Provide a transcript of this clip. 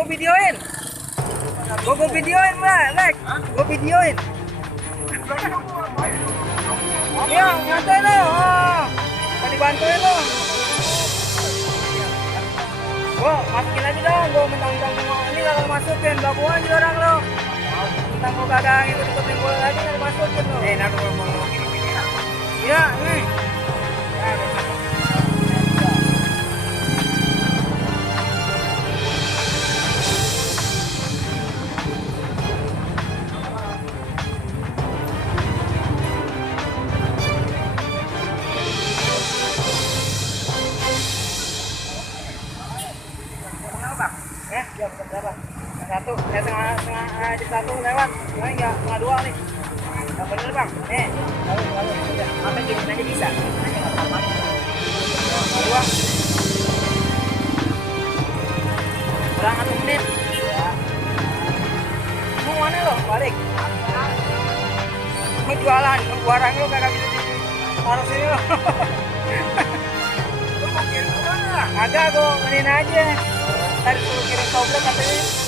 Gue videoin. Gue videoin, Lek. Gue videoin. Iya, bantuin lo. Tadi bantuin lo. Gue masukin aja dong. Gue mentang-mentang ini kalau masukin belakuan aja orang lo. Mentang gue kagak ngikut-ikutin gue lagi kalau masukin lo. Nanti gue mau gini-gini. Iya, nih. Jam berapa? Satu, setengah lewat. Ini enggak setengah dua nih. Yang bener bang. Lalu udah. Apa gini aja bisa? Nanya nggak apa-apa. Setengah dua. Kurang 1 menit. Ya. Mau mana lo? Balik. Mau jualan, barang lo kagak bisa taruh sini lo. Lo mau kirim kemana? Agak gue ngerin aja. Tadi suruh kirim toplet katanya.